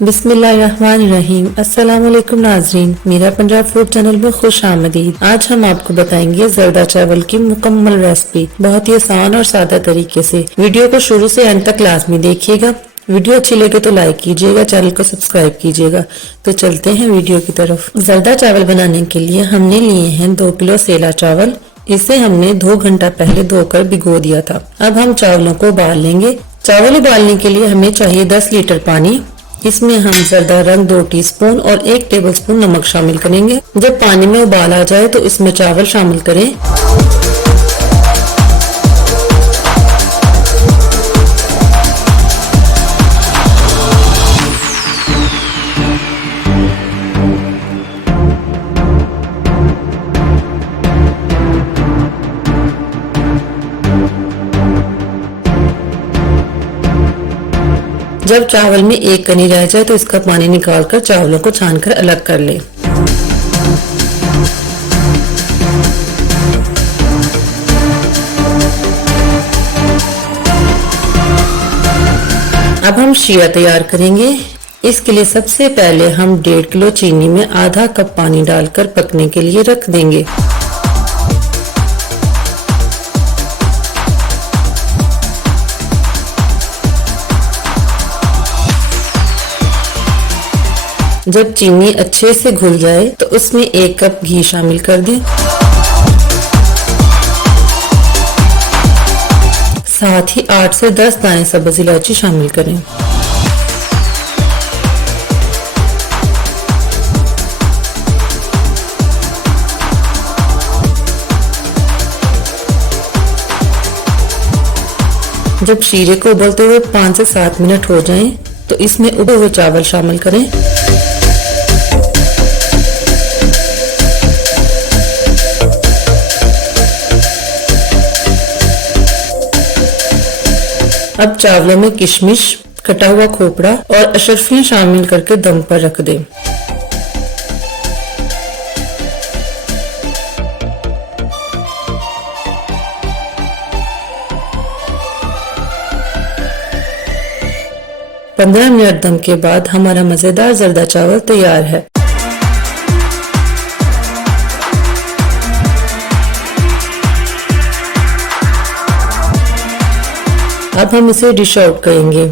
बिस्मिल्लाहिर्रहमानिर्रहीम। अस्सलाम वालेकुम नाज़रीन, मेरा पंजाब फूड चैनल में खुश आमदीद। आज हम आपको बताएंगे ज़र्दा चावल की मुकम्मल रेसिपी, बहुत ही आसान और सादा तरीके से। वीडियो को शुरू से एंड तक लाजमी देखिएगा। वीडियो अच्छी लगे तो लाइक कीजिएगा, चैनल को सब्सक्राइब कीजिएगा। तो चलते हैं वीडियो की तरफ। ज़र्दा चावल बनाने के लिए हमने लिए हैं 2 किलो सेला चावल। इसे हमने 2 घंटा पहले धोकर भिगो दिया था। अब हम चावलों को उबाल लेंगे। चावल उबालने के लिए हमें चाहिए 10 लीटर पानी। इसमें हम जर्दा रंग 2 टीस्पून और 1 टेबलस्पून नमक शामिल करेंगे। जब पानी में उबाल आ जाए तो इसमें चावल शामिल करें। जब चावल में एक कनी रह जाए तो इसका पानी निकालकर चावलों को छानकर अलग कर लें। अब हम शीरा तैयार करेंगे। इसके लिए सबसे पहले हम 1.5 किलो चीनी में आधा कप पानी डालकर पकने के लिए रख देंगे। जब चीनी अच्छे से घुल जाए तो उसमें 1 कप घी शामिल कर दें। साथ ही 8 से 10 दाने सब्ज इलायची शामिल करें। जब शीरे को उबलते हुए 5 से 7 मिनट हो जाएं, तो इसमें उबले हुए चावल शामिल करें। अब चावलों में किशमिश, कटा हुआ खोपड़ा और अशरफियां शामिल करके दम पर रख दें। पंद्रह मिनट दम के बाद हमारा मजेदार जर्दा चावल तैयार है। अब हम इसे डिश आउट करेंगे।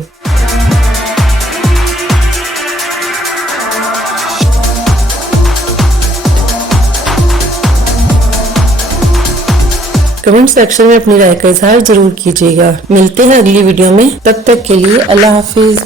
कमेंट सेक्शन में अपनी राय का इजहार जरूर कीजिएगा। मिलते हैं अगली वीडियो में, तब तक के लिए अल्लाह हाफिज।